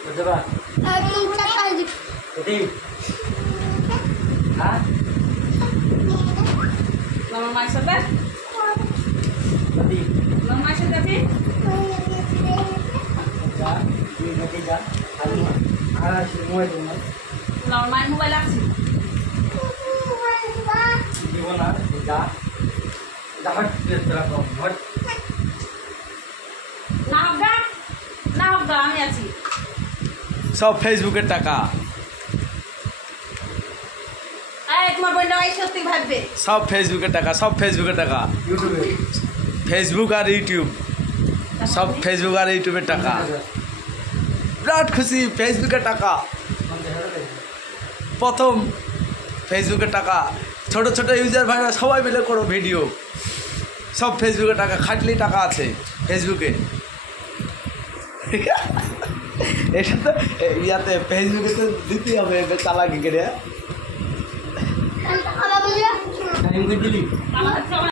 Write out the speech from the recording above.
Betul tak? Jadi, ah, Nama maksudnya? jadi, Nama maksudnya sih? kerja, ini kerja, ada semua itu mah. Nama main mobile aksi. Di mana? Kerja, dapat berapa buat? না হবে আমি আছি সব ফেসবুকের টাকা, এই তোমার বোনটা এই সত্যি ভাববে সব ফেসবুকের টাকা, সব ফেসবুকের টাকা। YouTube. ফেসবুক আর ইউটিউব, সব ফেসবুক আর ইউটিউবের টাকা। বিরাট খুশি, ফেসবুকের টাকা প্রথম, ফেসবুকের টাকা। ছোট ছোট ইউজার ভাইরা সবাই মিলে করো ভিডিও, সব ফেসবুকের টাকা। খাটলি টাকা আছে ফেসবুকে। এটা তো ইয়াতে ফেসবুকে তো দিতেই হবে চালাকি করে। Yang kedua. আমার